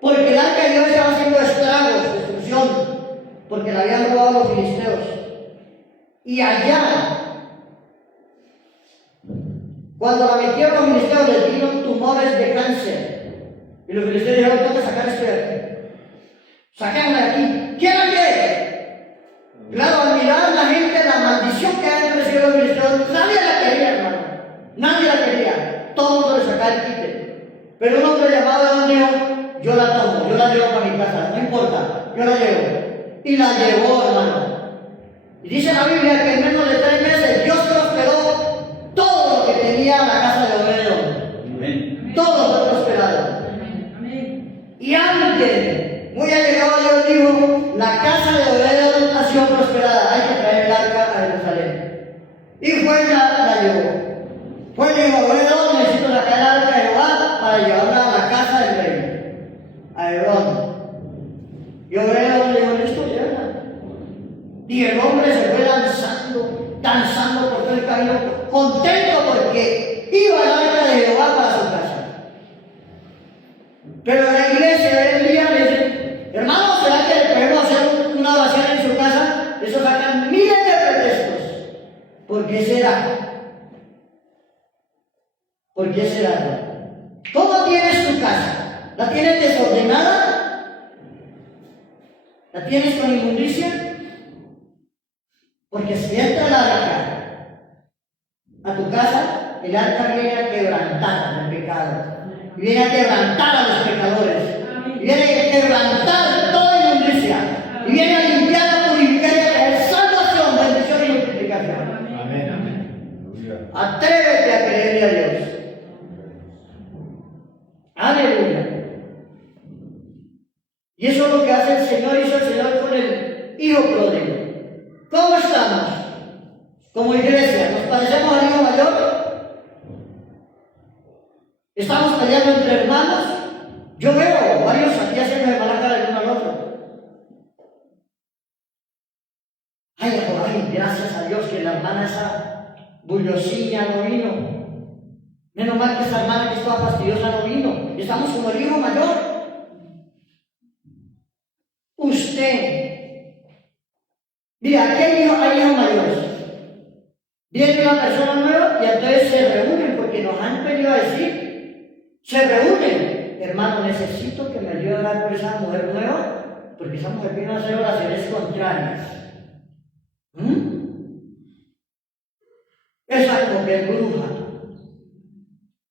porque el arca de Dios estaba haciendo estragos, destrucción, porque la habían robado los filisteos. Y allá, cuando la metieron los filisteos, les dieron tumores de cáncer. Y los filisteos dijeron: tengo que sacar este de aquí. Saquémosla de aquí. ¿Quién la quiere? Claro, al mirar la gente, la maldición que habían recibido los filisteos, nadie la quería, hermano. Nadie la quería. Todo el mundo le sacaba el quite. Pero un hombre llamado Edom dijo: yo la tomo, yo la llevo para mi casa, no importa, yo la llevo. Y la llevó, hermano. Y dice la Biblia que en menos de 3 meses Dios prosperó todo lo que tenía la casa de Obed-Edom. Todo fue prosperado. Y alguien muy allegado a Dios dijo: la casa de Obed-Edom ha sido prosperada, hay que traer el arca a Jerusalén. Y fue la llevó. Fue y dijo: Obed-Edom, necesito sacar el arca de Jehová para llevarla a la casa del rey, a Hebrón. Y Obed-Edom le dijo: listo, llévala. Y el hombre se fue danzando por todo el camino, contento porque iba al arca de Jehová para su casa. Pero la iglesia hoy en día le dice: hermano, ¿será que le podemos hacer una oración en su casa? Eso sacan miles de pretextos. ¿Por qué será? ¿Por qué será? ¿Cómo tienes tu casa? ¿La tienes desordenada? ¿La tienes con inmundicia? Porque si entra el arca a tu casa, el arca viene a quebrantar el pecado. Y viene a quebrantar a los pecadores. Y viene a quebrantar toda inmundicia. Y viene a limpiar, a purificar y a traer salvación, bendición y multiplicación. Amén. Atrévete a creerle a Dios. Aleluya. Y eso es lo que hace el Señor, hizo el Señor con el hijo pródigo. ¿Cómo estamos? Como iglesia, ¿nos parecemos al hijo mayor? ¿Estamos peleando entre hermanos? Yo veo varios aquí haciendo de mala cara el uno al otro. Ay, gracias a Dios que la hermana esa bullosilla no vino. Menos mal que esa hermana que estaba fastidiosa no vino. Estamos como el hijo mayor. Usted. Mira, aquí hay hijos mayores. Viene una persona nueva y entonces se reúnen porque nos han venido a decir, se reúnen: hermano, necesito que me ayude a orar por esa mujer nueva, porque esa mujer viene a hacer oraciones contrarias. Esa como que es bruja.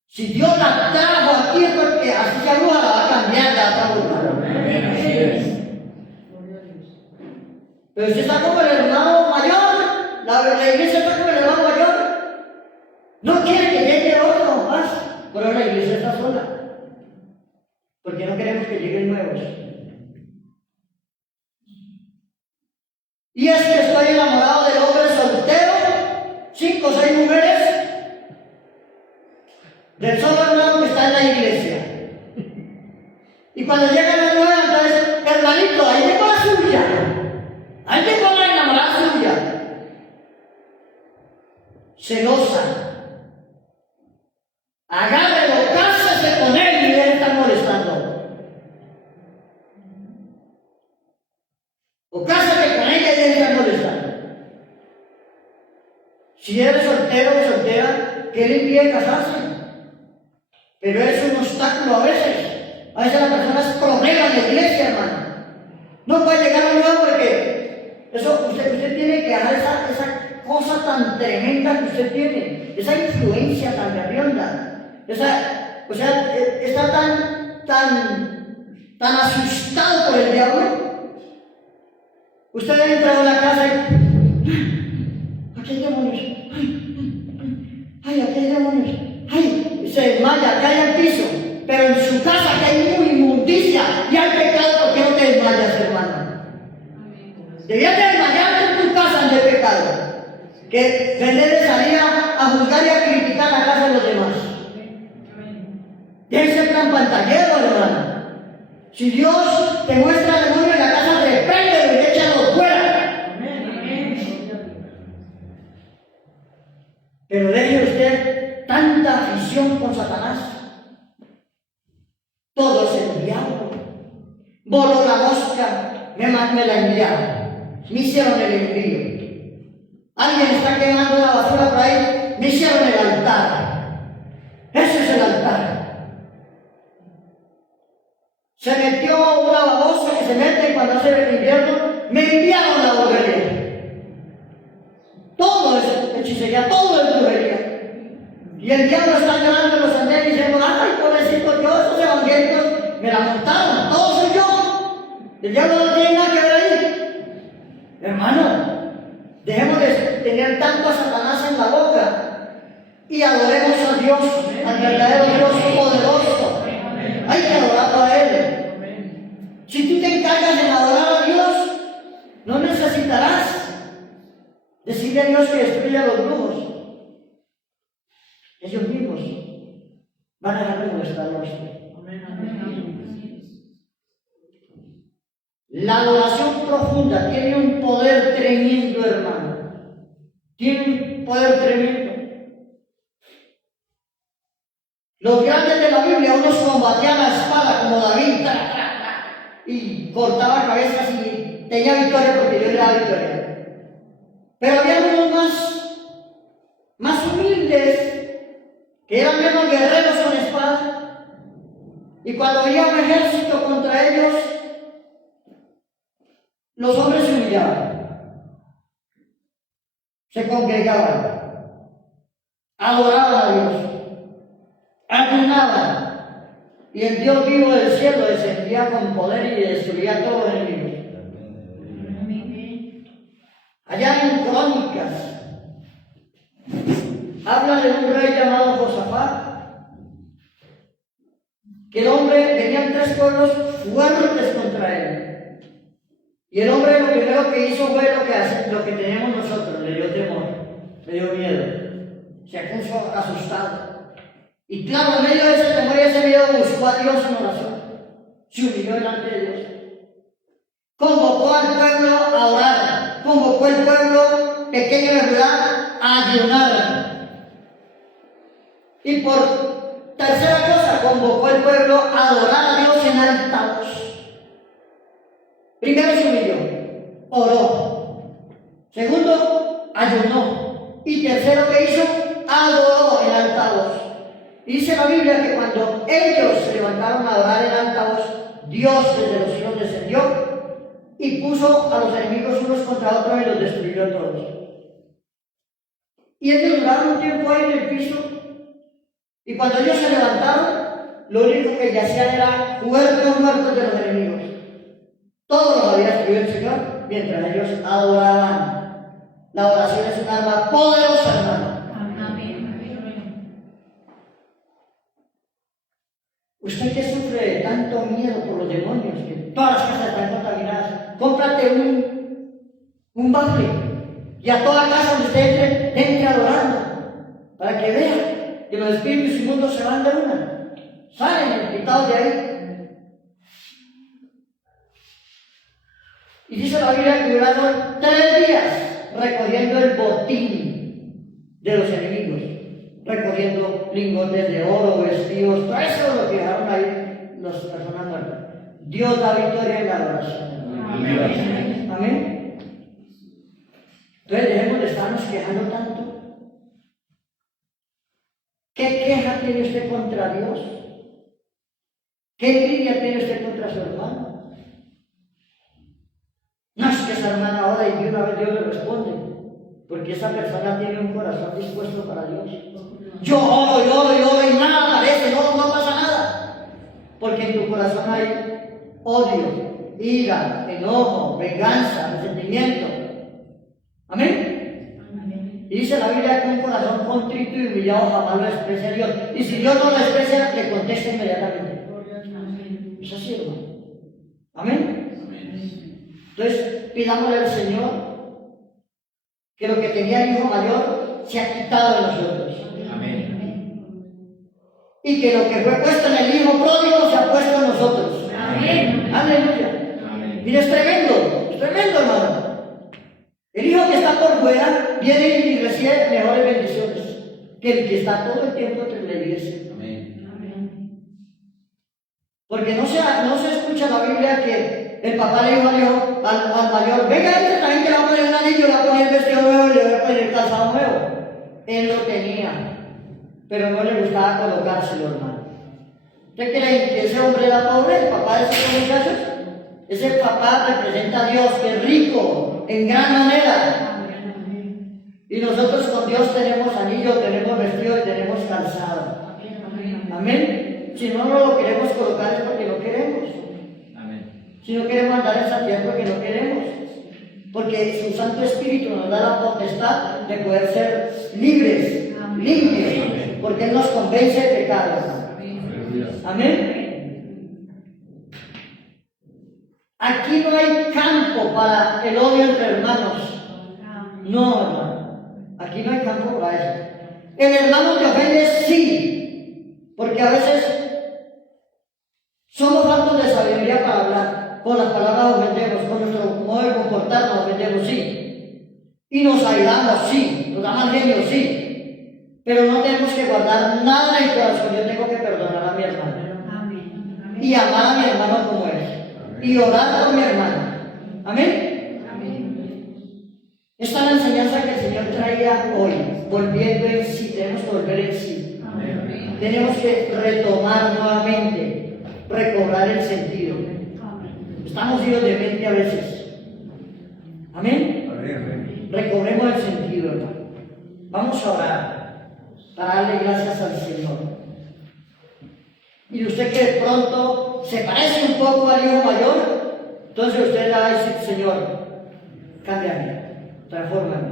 Si Dios la trajo aquí es porque así esa bruja la va a cambiar, la va a bruja. Pero si está como el hermano mayor, la iglesia está como el hermano mayor, no quiere que llegue otro más, pero la iglesia está sola, porque no queremos que lleguen nuevos. Y es que estoy enamorado del hombre soltero, 5 o 6 mujeres, del solo hermano que está en la iglesia. Y cuando llega la nueva, entonces, hermanito, ahí llegó la suya. Ahí llegó la enamorada suya. Celosa. Agárrelo, cásese con él y él está molestando. O cásate con ella y él está molestando. Si eres soltero o soltera, ¿qué le impide casarse? Pero es un obstáculo a veces. A veces la persona es problema en la iglesia, hermano. No puede llegar a un lugar porque eso, usted tiene que dejar esa cosa tan tremenda que usted tiene, esa influencia tan berrionda, está tan asustado por el diablo. Usted entra a una casa y aquí hay demonios, ay, aquí hay demonios, ay, se desmaya, cae al piso, pero en su casa que hay inmundicia y hay pecado, ¿por qué no te desmayas, hermano? Debías de desmayarte en tu casa de pecado. Que vender de salir a juzgar y a criticar la casa de los demás. Debe ser tan pantallero, hermano. Si Dios te muestra el demonio en la casa, repréndelo y échalo fuera. Pero deje usted tanta afición con Satanás. Todo es el diablo. Voló la mosca, me la enviaron. Me hicieron el envío. Alguien está quemando la basura por ahí, me hicieron el altar. Ese es el altar. Se metió una babosa que se mete y cuando hace el invierno, me enviaron la bobería. Todo es hechicería, todo es brujería. Y el diablo está llorando en los andenes diciendo, ay, pobrecito, yo, esos evangélicos me la montaron, todo soy yo. El diablo no tiene nada que ver ahí. Hermano, dejemos de tener tanto a Satanás en la boca y adoremos a Dios, al verdadero Dios poderoso. Hay que adorarlo a Él. Si tú te encargas en adorar a Dios, no necesitarás decirle a Dios que destruya a los brujos. Ellos mismos van a dejar de molestarlo a usted. La adoración profunda tiene un poder tremendo, hermano. Tiene un poder tremendo. Los grandes de la Biblia, unos combatían a la espada como David, y cortaba cabezas y tenía victoria porque Dios le daba victoria. Pero había unos más humildes, que eran menos guerreros con espada, y cuando venía un ejército contra ellos, los hombres se humillaban, se congregaban, adoraban a Dios, ayunaban, y el Dios vivo del cielo descendía con poder y destruía a todos los enemigos. Allá en Crónicas habla de un rey llamado Josafat, que el hombre, tenían 3 pueblos fuertes contra él, y el hombre lo primero que hizo fue lo que tenemos nosotros, le dio temor, le dio miedo, se puso asustado. Y claro, en medio de ese temor y ese miedo buscó a Dios en oración. Se humilló delante de Dios. Convocó al pueblo a orar. Convocó al pueblo pequeño de Judá a ayunar. Y por tercera cosa, convocó al pueblo a adorar a Dios en altares. Primero se humilló, oró. Segundo, ayunó. Y tercero, ¿qué hizo? Adoró en altares. Dice la Biblia que cuando ellos se levantaron a adorar en alta voz, Dios desde los cielos descendió y puso a los enemigos unos contra otros y los destruyó a todos. Y ellos duraron un tiempo ahí en el piso, y cuando ellos se levantaron, lo único que yacían era muertos de los enemigos. Todos los había destruido el Señor mientras ellos adoraban. La oración es un arma poderosa, hermano. Usted que sufre de tanto miedo por los demonios, que todas las casas están contaminadas, cómprate un bafle y a toda casa donde usted entre adorando, para que vea que los espíritus inmundos se van de una, salen quitados de ahí. Y dice la Biblia que duraron 3 días recogiendo el botín de los enemigos, recogiendo lingotes de oro, vestidos, todo eso lo que dejaron ahí las personas muertas. Dios da victoria en la adoración. Amén. Amén. Entonces dejemos de estarnos quejando tanto. ¿Qué queja tiene usted contra Dios? ¿Qué envidia tiene usted contra su hermano? No es que esa hermana ahora y de una vez Dios le responde, porque esa persona tiene un corazón dispuesto para Dios. Yo oro y nada aparece, no pasa nada. Porque en tu corazón hay odio, ira, enojo, venganza, resentimiento. ¿Amén? Amén. Y dice la Biblia que un corazón contrito y humillado jamás lo desprecia Dios. Y si Dios no lo desprecia, le contesta inmediatamente. Es así, hermano. ¿Amén? Amén. Entonces, pidámosle al Señor que lo que tenía el hijo mayor se ha quitado de nosotros. Amén. Y que lo que fue puesto en el hijo pródigo se ha puesto en nosotros. Amén. Aleluya. Amén. Mira, es tremendo, hermano. El hijo que está por fuera viene y recibe mejores bendiciones que el que está todo el tiempo entre la iglesia. Amén. Porque no se escucha en la Biblia que el papá le dijo al mayor, venga, entre la gente, le va a poner un anillo, le va a poner el vestido nuevo y le va a poner el calzado nuevo. Él lo tenía, pero no le gustaba colocárselo, hermano. ¿Usted cree que ese hombre era pobre, el papá de esos muchachos? Ese papá representa a Dios, que es rico en gran manera. Y nosotros con Dios tenemos anillo, tenemos vestido y tenemos calzado. Amén. Si no lo queremos colocar es porque no queremos. Amén. Si no queremos andar en santidad es porque no queremos. Porque su Santo Espíritu nos da la potestad de poder ser libres, limpios, porque Él nos convence de pecado. Amén. Aquí no hay campo para el odio entre hermanos. No, hermano. Aquí no hay campo para eso. El hermano te ofende, sí. Porque a veces somos faltos de sabiduría para hablar. Con las palabras ofendemos, con nuestro modo de comportarnos ofendemos, sí. Y nos ayudamos, sí. Nos damos genio, sí. Pero no tenemos que guardar nada en el corazón. Yo tengo que perdonar a mi hermano. Y amar a mi hermano como es. Y orar por mi hermano. Amén. Esta es la enseñanza que el Señor traía hoy. Volviendo en sí. Tenemos que volver en sí. Tenemos que retomar nuevamente, recobrar el sentido. Estamos idos de mente a veces. Amén. Recobremos el sentido, hermano. Vamos a orar para darle gracias al Señor. Y usted que de pronto se parece un poco al hijo mayor, entonces usted le va a decir, Señor, cámbiame, transfórmame.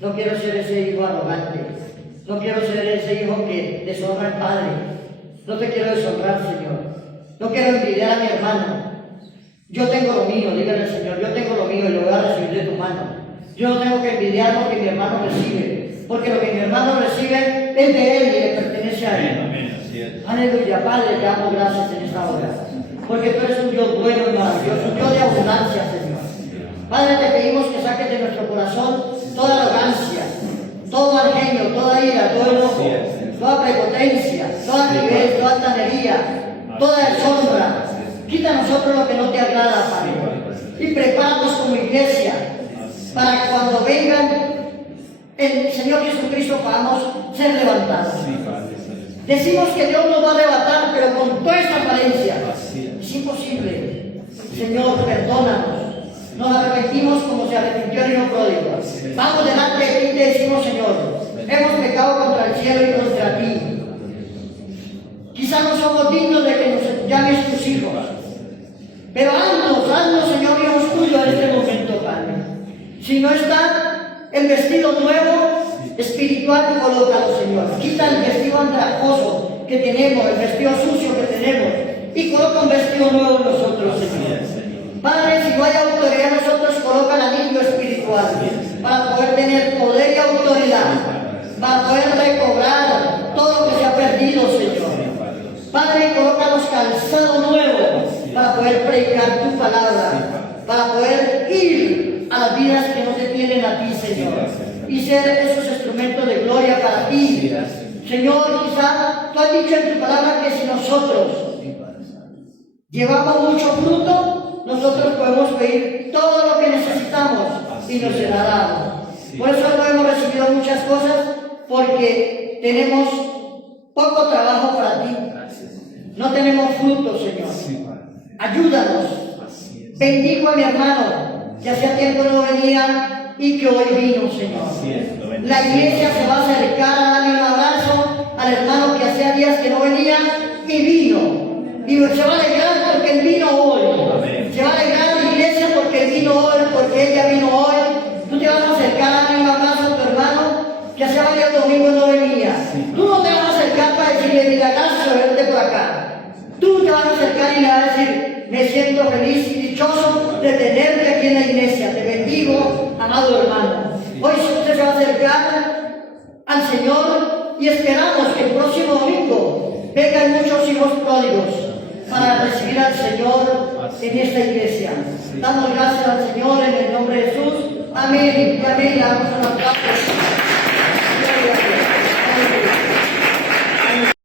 No quiero ser ese hijo arrogante. No quiero ser ese hijo que deshonra al Padre. No te quiero deshonrar, Señor. No quiero envidiar a mi hermano. Yo tengo lo mío, dígale al Señor, yo tengo lo mío y lo voy a recibir de tu mano. Yo no tengo que envidiar lo que mi hermano recibe, porque lo que mi hermano recibe es de él y le pertenece a él. Aleluya, Padre, te damos gracias en esta hora, porque tú eres un Dios bueno y maravilloso, un Dios de abundancia, Señor. Padre, te pedimos que saques de nuestro corazón toda arrogancia, todo mal genio, toda ira, todo enojo, toda prepotencia, toda altivez, toda altanería, toda deshonra. Quita a nosotros lo que no te agrada, Padre, y prepáranos como iglesia para que cuando vengan el Señor Jesucristo podamos ser levantados. Decimos que Dios nos va a arrebatar, pero con toda esta falencia es imposible. Señor, perdónanos. Nos arrepentimos como se arrepintió el hijo pródigo. Vamos delante de ti y te decimos, Señor, hemos pecado contra el cielo y contra ti. Quizás no somos dignos de que nos llames tus hijos, pero haznos, Señor, hijos tuyos en este momento, Padre. Si no está el vestido nuevo, espiritual, colócalo, Señor. Quita el vestido andrajoso que tenemos, el vestido sucio que tenemos, y coloca un vestido nuevo en nosotros, Señor. Padre, si no hay autoridad en nosotros, coloca el anillo espiritual para poder tener poder y autoridad, para poder recobrar todo lo que se ha perdido, Señor. Padre, colócanos calzado nuevo para poder predicar tu palabra, para poder ir a las vidas que no te tienen a ti, Señor, y ser esos instrumentos de gloria para ti. Señor, quizá tú has dicho en tu palabra que si nosotros llevamos mucho fruto, nosotros podemos pedir todo lo que necesitamos y nos será dado. Por eso no hemos recibido muchas cosas, porque tenemos poco trabajo para ti. No tenemos fruto, Señor. Ayúdanos. Bendigo a mi hermano, que hacía tiempo no venía y que hoy vino, Señor. La iglesia se va a acercar a darle un abrazo al hermano que hacía días que no venía y vino. Y se va a alegrar porque él vino hoy. Se va a alegrar la iglesia porque él vino hoy, porque ella vino hoy. Tú te vas a acercar a darle un abrazo a tu hermano que hace varios domingos no venía. Tú no te vas a acercar para decirle, mira, gracias por verte por acá. Tú te vas a acercar y le vas a decir, me siento feliz y dichoso de tenerte aquí en la iglesia. Te bendigo, amado hermano. Hoy usted se va a acercar al Señor y esperamos que el próximo domingo vengan muchos hijos pródigos para recibir al Señor en esta iglesia. Damos gracias al Señor en el nombre de Jesús. Amén y amén. Damos un aplauso.